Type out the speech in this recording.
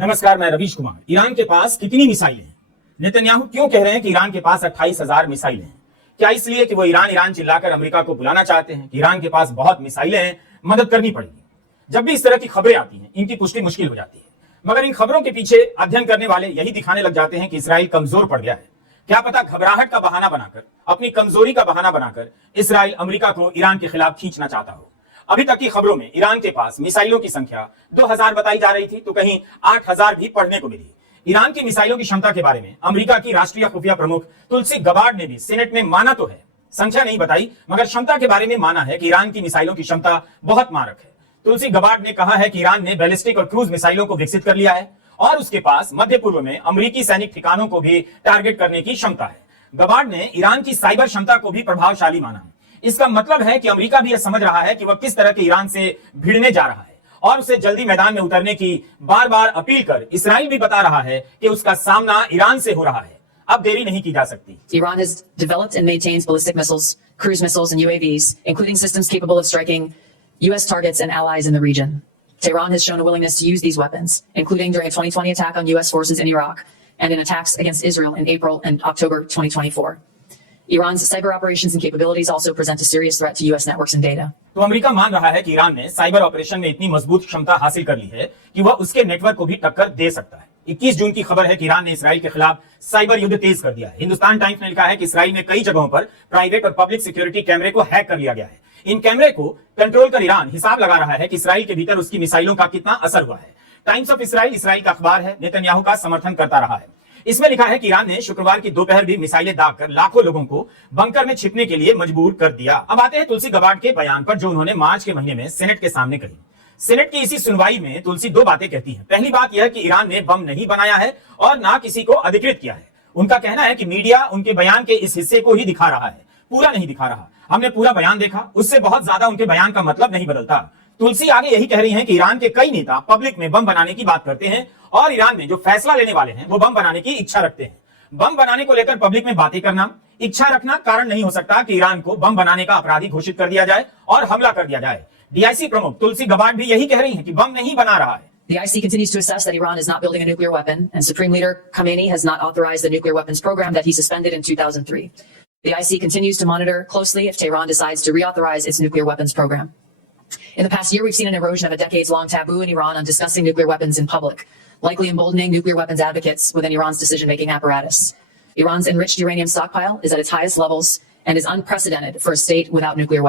नमस्कार, मैं रवीश कुमार। ईरान के पास कितनी मिसाइलें हैं? नेतन्याहू क्यों कह रहे हैं कि ईरान के पास 28,000 मिसाइलें हैं? क्या इसलिए कि वो ईरान चिल्लाकर अमेरिका को बुलाना चाहते हैं कि ईरान के पास बहुत मिसाइलें हैं, मदद करनी पड़ेगी? जब भी इस तरह की खबरें आती हैं, इनकी पुष्टि मुश्किल हो जाती है। मगर इन खबरों के पीछे अध्ययन करने वाले यही दिखाने लग जाते हैं कि इसराइल कमजोर पड़ गया है। क्या पता घबराहट का बहाना बनाकर, अपनी कमजोरी का बहाना बनाकर इसराइल अमेरिका को ईरान के खिलाफ खींचना चाहता हो। अभी तक की खबरों में ईरान के पास मिसाइलों की संख्या 2000 बताई जा रही थी, तो कहीं 8000 भी पढ़ने को मिली। ईरान की मिसाइलों की क्षमता के बारे में अमेरिका की राष्ट्रीय खुफिया प्रमुख तुलसी गबार्ड ने भी सीनेट में माना तो है, संख्या नहीं बताई, मगर क्षमता के बारे में माना है कि ईरान की मिसाइलों की क्षमता बहुत मारक है। तुलसी गबार्ड ने कहा है कि ईरान ने बैलिस्टिक और क्रूज मिसाइलों को विकसित कर लिया है और उसके पास मध्य पूर्व में अमेरिकी सैनिक ठिकानों को भी टारगेट करने की क्षमता है। गबार्ड ने ईरान की साइबर क्षमता को भी प्रभावशाली माना है। इसका मतलब है कि अमेरिका भी यह समझ रहा है कि वह किस तरह के ईरान से भिड़ने जा रहा है और उसे जल्दी मैदान में उतरने की बार बार अपील कर इसराइल भी बता रहा है कि उसका सामना ईरान से हो रहा है। अब देरी नहीं की जा सकती। Iran has developed and maintains ballistic missiles, cruise missiles, and UAVs, including systems capable of striking U.S. targets and allies in the region. Tehran has shown a willingness to use these weapons, including during a 2020 attack on U.S. forces in Iraq and in attacks against Israel in April and October 2024. Iran's cyber operations and capabilities also present a serious threat to U.S. networks and data. तो America मान रहा है कि Iran ने cyber operation में इतनी मजबूत क्षमता हासिल कर ली है कि वह उसके नेटवर्क को भी टक्कर दे सकता है। 21 जून की खबर है कि ईरान ने इसराइल के खिलाफ साइबर युद्ध तेज कर दिया है। हिंदुस्तान टाइम्स ने लिखा है कि इसराइल में कई जगहों पर प्राइवेट और पब्लिक सिक्योरिटी कैमरे को हैक कर लिया गया है। इन कैमरे को कंट्रोल कर ईरान हिसाब लगा रहा है कि इसराइल के भीतर उसकी मिसाइलों का कितना असर हुआ है। टाइम्स ऑफ इसराइल का अखबार है, नेतन्याहू का समर्थन करता रहा है। इसमें लिखा है कि ईरान ने शुक्रवार की दोपहर भी मिसाइलें दागकर लाखों लोगों को बंकर में छिपने के लिए मजबूर कर दिया। अब आते हैं तुलसी गबार्ड के बयान पर, जो उन्होंने मार्च के महीने में सेनेट के सामने कही। सेनेट की इसी सुनवाई में तुलसी दो बातें कहती हैं। पहली बात यह कि ईरान ने बम नहीं बनाया है और ना किसी को अधिकृत किया है। उनका कहना है कि मीडिया उनके बयान के इस हिस्से को ही दिखा रहा है, पूरा नहीं दिखा रहा। हमने पूरा बयान देखा, उससे बहुत ज्यादा उनके बयान का मतलब नहीं बदलता। तुलसी आगे यही कह रही हैं कि ईरान के कई नेता पब्लिक में बम बनाने की बात करते हैं और ईरान में जो फैसला लेने वाले हैं वो बम बनाने की इच्छा रखते हैं। बम बनाने को लेकर पब्लिक में बातें करना, इच्छा रखना कारण नहीं हो सकता कि ईरान को बम बनाने का अपराधी घोषित कर दिया जाए और हमला कर दिया जाए। डीआईसी प्रमुख तुलसी गबार्ड भी यही कह रही हैं कि बम नहीं बना रहा है। The IC continues to assess that Iran is not building a nuclear weapon, and Supreme Leader Khamenei has not authorized the nuclear weapons program that he suspended in 2003. The IC continues to monitor closely if Tehran decides to reauthorize its nuclear weapons program. In the past year, we've seen an erosion of a decades-long taboo in Iran on discussing nuclear weapons in public, likely emboldening nuclear weapons advocates within Iran's decision-making apparatus. Iran's enriched uranium stockpile is at its highest levels and is unprecedented for a state without nuclear weapons.